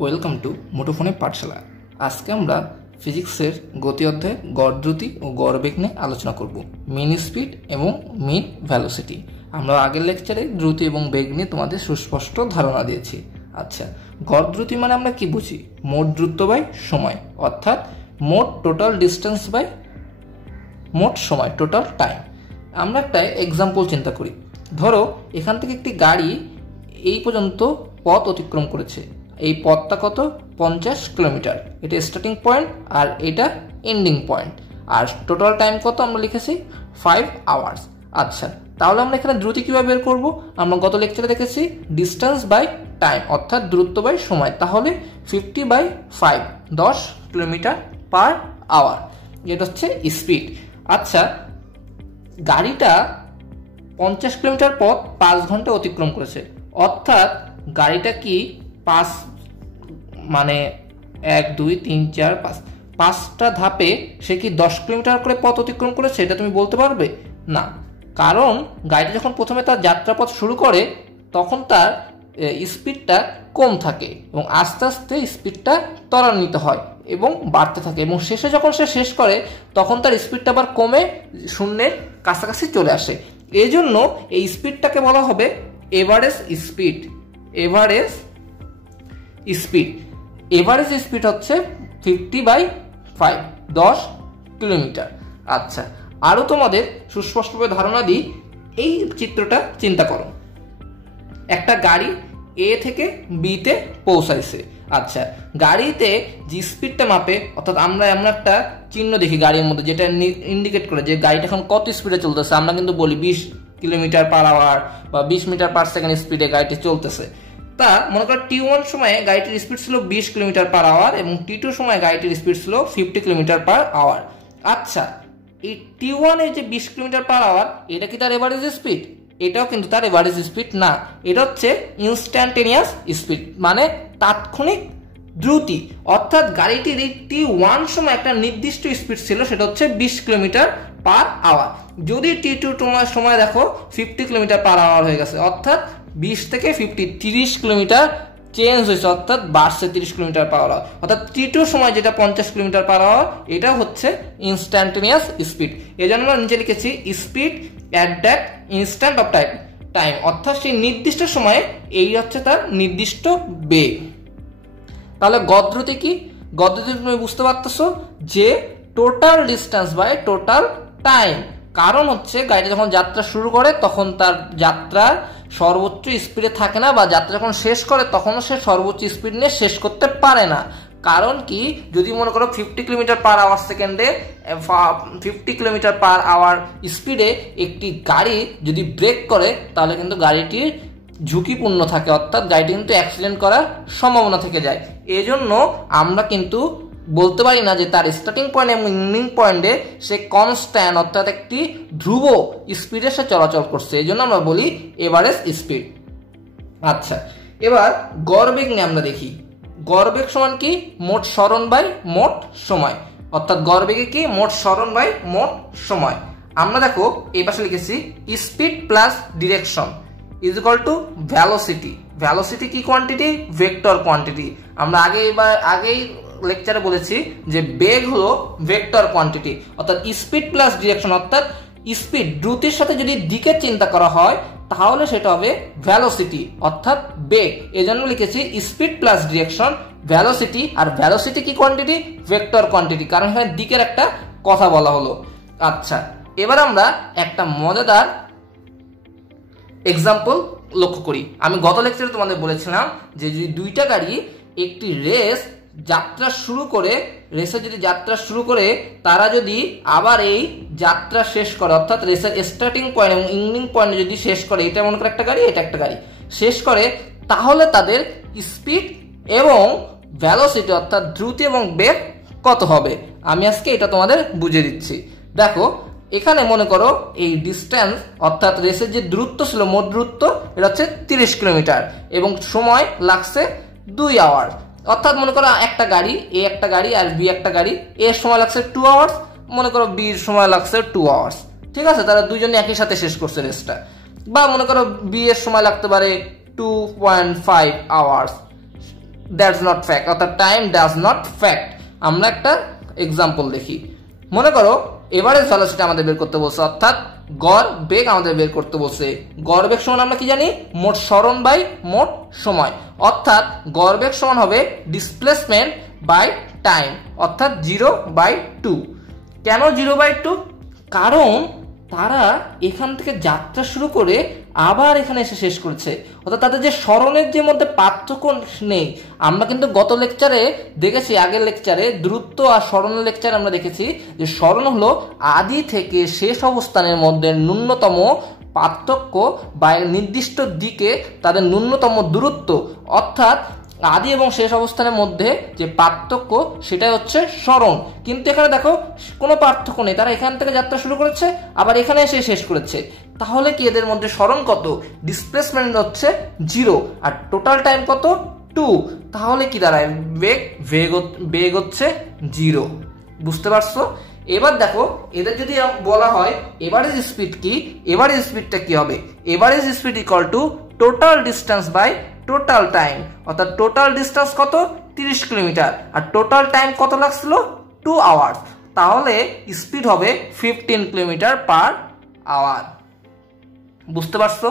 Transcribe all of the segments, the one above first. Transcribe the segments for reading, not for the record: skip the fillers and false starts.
Welcome to মুঠোফোনে পাঠশালা। আজকে আমরা ফিজিক্সের গতি অধ্যায়ে গড় দ্রুতি ও গড় বেগ নিয়ে আলোচনা করব। মিন স্পিড এবং মিন ভেলোসিটি। আমরা আগের লেকচারে দ্রুতি এবং বেগ নিয়ে তোমাদের সুস্পষ্ট ধারণা দিয়েছি। আচ্ছা, গড় দ্রুতি মানে আমরা কি বুঝি? মোট দূরত্ব বাই সময়, অর্থাৎ মোট টোটাল ডিস্টেন্স বাই মোট সময়, টোটাল টাইম। আমরা একটা এক্সাম্পল চিন্তা করি। ধরো এখান থেকে একটি গাড়ি এই পর্যন্ত পথ অতিক্রম করেছে। এই পথটা কত? 50 কিলোমিটার। এটা স্টার্টিং পয়েন্ট আর এটা এন্ডিং পয়েন্ট। আর টোটাল টাইম কত আমরা লিখেছি? 5 আওয়ার্স। আচ্ছা, তাহলে আমরা এখানে দ্রুতি কীভাবে বের করব? আমরা গত লেকচারে দেখেছি ডিস্টেন্স বাই টাইম, অর্থাৎ দূরত্ব বাই সময়। তাহলে 50/5, 10 কিলোমিটার পার আওয়ার। এটা হচ্ছে স্পিড। আচ্ছা, গাড়িটা 50 কিলোমিটার পথ 5 ঘন্টা অতিক্রম করেছে, অর্থাৎ গাড়িটা কি 5 মানে 1 2 3 4 5 5টা ধাপে সে কি 10 কিলোমিটার করে পথ অতিক্রম করেছে? এটা তুমি বলতে পারবে না, কারণ গাড়িটা যখন প্রথমে তার যাত্রাপথ শুরু করে তখন তার স্পিডটা কম থাকে এবং আস্তে আস্তে স্পিডটা ত্বরান্বিত হয় এবং বাড়তে থাকে, এবং শেষে যখন সে শেষ করে তখন তার স্পিডটা আবার কমে শূন্যের কাছাকাছি চলে আসে। এই জন্য এই স্পিডটাকে বলা হবে এভারেজ স্পিড। এভারেজ স্পিড হচ্ছে 50/5, 10 কিলোমিটার। আচ্ছা, আরও তোমাদের সুস্পষ্টভাবে ধারণা দিই। এই চিত্রটা চিন্তা করো, একটা গাড়ি এ থেকে বিতে পৌঁছাইছে। আচ্ছা, গাড়িতে যে স্পিডটা মাপে, অর্থাৎ আমরা এমন একটা চিহ্ন দেখি গাড়ির মধ্যে যেটা ইন্ডিকেট করে যে গাড়িটা এখন কত স্পিডে চলতেছে। আমরা কিন্তু বলি 20 কিলোমিটার পার আওয়ার বা 20 মিটার পার সেকেন্ড স্পিডে গাড়িটি চলতেছে। তা মনে করো T1 সময়ে গাড়িটির স্পিড ছিল 20 কিলোমিটার পার আওয়ার এবং T2 সময়ে গাড়িটির স্পিড ছিল 50 কিলোমিটার পার আওয়ার। আচ্ছা, এই T1 এর যে 20 কিলোমিটার পার আওয়ার, এটা কি তার এভারেজ স্পিড? এটাও কিন্তু তার এভারেজ স্পিড না, এটা হচ্ছে ইনস্ট্যান্টেনিয়াস স্পিড, মানে তাৎক্ষণিক দ্রুতি। অর্থাৎ গাড়িটির এই T1 সময় একটা নির্দিষ্ট স্পিড ছিল, সেটা হচ্ছে 20 কিলোমিটার পার আওয়ার। যদি T2 সময় দেখো 50 কিলোমিটার পার আওয়ার হয়ে গেছে, অর্থাৎ 20 থেকে 50 30 কিলোমিটার চেঞ্জ হয়েছে, অর্থাৎ বাড়ছে 30 কিলোমিটার পার আওয়ার। অর্থাৎ T2 সময় যেটা 50 কিলোমিটার পার আওয়ার, এটা হচ্ছে ইনস্ট্যান্টেনিয়াস স্পিড। এই জন্য আমরা নিচে লিখেছি speed at that instant of time, অর্থাৎ সেই নির্দিষ্ট সময়ে এই হচ্ছে তার নির্দিষ্ট বেগ। তাহলে গড় দ্রুতি কি? গড় দ্রুতি তুমি বুঝতে পারতেছো যে total distance by total time. কারণ হচ্ছে গাড়িটা যখন যাত্রা শুরু করে তখন তার যাত্রার সর্বোচ্চ স্পিডে থাকে না, বা যাত্রা যখন শেষ করে তখনও সে সর্বোচ্চ স্পিড নিয়ে শেষ করতে পারে না। কারণ কি, যদি মনে করো 50 কিলোমিটার পার আওয়ার সেকেন্ডে 50 কিলোমিটার পার আওয়ার স্পিডে একটি গাড়ি যদি ব্রেক করে, তাহলে কিন্তু গাড়িটির ঝুঁকিপূর্ণ থাকে, অর্থাৎ গাড়িটি কিন্তু অ্যাক্সিডেন্ট করার সম্ভাবনা থেকে যায়। এই জন্য আমরা কিন্তু বলতে পারি না যে তার স্টার্টিং পয়েন্ট এবং এন্ডিং পয়েন্টে সে কনস্ট্যান্ট, অর্থাৎ একটি ধ্রুব স্পিডে সে চলাচল করছে। এই জন্য আমরা বলি এভারেজ স্পিড। আচ্ছা, এবার গড় বেগ নিয়ে আমরা দেখি। গড় বেগ সমান কি? মোট সরণ বাই মোট সময়, অর্থাৎ গড় বেগে কি? মোট সরণ বাই মোট সময়। আমরা দেখো এই পাশে লিখেছি speed plus direction is equal to velocity. Velocity কি কোয়ান্টিটি? Vector quantity. আমরা আগেই লেকচারে বলেছি যে বেগ হলো ভেক্টর কোয়ান্টিটি, অর্থাৎ স্পিড প্লাস ডিরেকশন, অর্থাৎ স্পিড দ্রুতির সাথে যদি দিকের চিন্তা করা হয় তাহলে সেটা হবে ভ্যালোসিটি, অর্থাৎ বেগ। এজন্য লিখেছি স্পিড প্লাস ডিরেকশন ভ্যালোসিটি। আর ভ্যালোসিটি কি কোয়ান্টিটি? ভেক্টর কোয়ান্টিটি, কারণ এখানে দিকের একটা কথা বলা হলো। আচ্ছা, এবার আমরা একটা মজাদার এক্সাম্পল লক্ষ্য করি। আমি গত লেকচারে তোমাদের বলেছিলাম যে যদি দুইটা গাড়ি একটি যাত্রা শুরু করে তারা যদি আবার এই যাত্রা শেষ করে, অর্থাৎ রেসের স্টার্টিং পয়েন্ট এবং এন্ডিং পয়েন্ট যদি শেষ করে, এটা মনে করে একটা গাড়ি, এটা একটা গাড়ি শেষ করে, তাহলে তাদের স্পিড এবং ভ্যালোসিটি, অর্থাৎ দ্রুতি এবং বেগ কত হবে? আমি আজকে এটা তোমাদের বুঝিয়ে দিচ্ছি। দেখো এখানে মনে করো এই ডিস্টেন্স, অর্থাৎ রেসের যে দূরত্ব ছিল, মোট দূরত্ব, এটা হচ্ছে 30 কিলোমিটার এবং সময় লাগছে 2 আওয়ার। অর্থাৎ মনে করো একটা গাড়ি, এ একটা গাড়ি আর বি একটা গাড়ি, এর সময় লাগছে 2 আওয়ার্স, মনে করো বির সময় লাগছে 2 আওয়ার্স। ঠিক আছে, তারা দুইজনে একই সাথে শেষ করছে রেসটা। বা মনে করো বি এর সময় লাগতে পারে 2.5 আওয়ার্স, দ্যাটস নট ফ্যাক্ট, অর্থাৎ টাইম ডাজ নট ফ্যাক্ট। আমরা একটা এক্সাম্পল দেখি। মনে করো এভারেজ ভেলোসিটি আমাদের বের করতে বলছে, অর্থাৎ গড় বেগ আমাদের বের করতে বলছে। গড় বেগ সমান আমরা কি জানি? মোট সরণ বাই মোট সময়, অর্থাৎ গড় বেগ সমান হবে ডিসপ্লেসমেন্ট বাই টাইম, অর্থাৎ 0/2। কেন 0/2? কারণ তারা এখান থেকে যাত্রা শুরু করে আবার এখানে এসে শেষ করেছে, অর্থাৎ তাদের যে সরণের যে মধ্যে পার্থক্য নেই। আমরা কিন্তু গত লেকচারে দেখেছি, আগের লেকচারে দূরত্ব আর সরণের লেকচারে আমরা দেখেছি যে সরণ হলো আদি থেকে শেষ অবস্থানের মধ্যে ন্যূনতম পার্থক্য বা নির্দিষ্ট দিকে তাদের ন্যূনতম দূরত্ব, অর্থাৎ আদি এবং শেষ অবস্থানের মধ্যে যে পার্থক্য সেটাই হচ্ছে সরণ। কিন্তু এখানে দেখো কোনো পার্থক্য নেই, তারা এখান থেকে যাত্রা শুরু করেছে আবার এখানে এসে শেষ করেছে। তাহলে কি এদের মধ্যে সরণ কত? ডিসপ্লেসমেন্ট হচ্ছে 0 আর টোটাল টাইম কত? 2। তাহলে কি দাঁড়ায়? বেগ হচ্ছে 0। বুঝতে পারছো? এবার দেখো এদের যদি বলা হয় এভারেজ স্পিড কি, এভারেজ স্পিডটা কি হবে? Average speed equal to total distance by total time, অর্থাৎ টোটাল ডিস্টেন্স কত? 30 কিলোমিটার, আর টোটাল টাইম কত লাগছিল? 2 আওয়ার। তাহলে স্পিড হবে 15 কিলোমিটার পার আওয়ার। বুঝতে পারছো?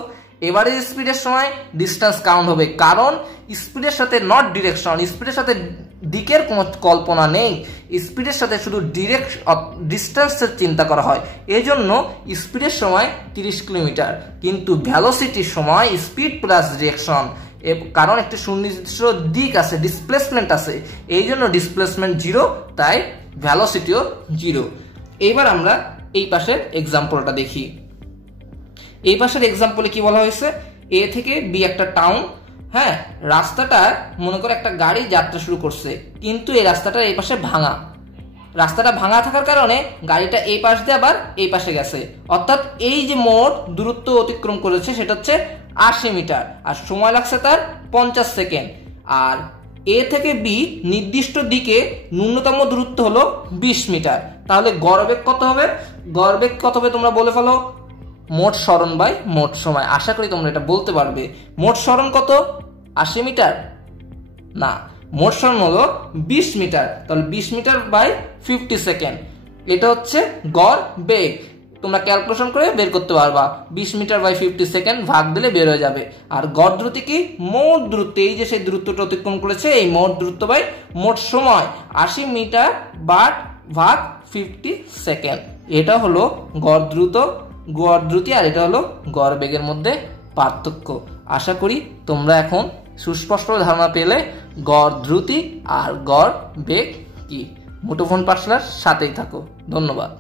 এভারেজ স্পিডের সময় ডিস্টেন্স কাউন্ট হবে, কারণ স্পিডের সাথে নট ডিরেকশন, স্পিডের সাথে দিকের কোনো কল্পনা নেই, স্পিডের সাথে শুধু ডিস্টেন্সের চিন্তা করা হয়। এই জন্য স্পিডের সময় 30 কিলোমিটার, কিন্তু ভ্যালোসিটির সময় স্পিড প্লাস ডিরেকশন, কারণ একটি সুনির্দিষ্ট দিক আছে, ডিসপ্লেসমেন্ট আছে, এই জন্য ডিসপ্লেসমেন্ট 0, তাই ভ্যালোসিটিও 0। এইবার আমরা এই পাশের এক্সাম্পলটা দেখি। এই পাশের এক্সাম্পলে কি বলা হয়েছে? এ থেকে বি একটা টাউন, হ্যাঁ, রাস্তাটা মনে করে একটা গাড়ি যাত্রা শুরু করছে, কিন্তু এই রাস্তাটা এই পাশে ভাঙা। রাস্তাটা ভাঙা থাকার কারণে গাড়িটা এই পাশ দিয়ে আবার এই পাশে গেছে, অর্থাৎ এই যে মোট দূরত্ব অতিক্রম করেছে সেটা হচ্ছে 80 মিটার, আর সময় লাগছে তার 50 সেকেন্ড। আর এ থেকে বি নির্দিষ্ট দিকে ন্যূনতম দূরত্ব হলো 20 মিটার। তাহলে গড়বেগ কত হবে? গড়বেগ কত হবে তোমরা বলে ফেলো। মোট সরণ বাই মোট সময়। আশা করি তোমরা এটা বলতে পারবে। মোট সরণ কত? 80 মিটার না, মোট সরণ হলো 20 মিটার। তাহলে 20 মিটার বাই 50 সেকেন্ড, এটা হচ্ছে গড় বেগ। তোমরা ক্যালকুলেশন করে বের করতে পারবা। 20 মিটার বাই 50 সেকেন্ড ভাগ দিলে বের হয়ে যাবে। আর গড় দ্রুতি কি? মোট দূরত্ব, এই যে সেই দূরত্বটা অতিক্রম করেছে, এই মোট দূরত্ব বাই মোট সময়। 80 মিটার বাট ভাগ 50 সেকেন্ড, এটা হলো গড় দ্রুতি, আর এটা হলো গড় বেগের মধ্যে পার্থক্য। আশা করি তোমরা এখন সুস্পষ্ট ধারণা পেলে গড় দ্রুতি আর গড় বেগ কি। মুঠোফোন পাঠশালার সাথেই থাকো। ধন্যবাদ।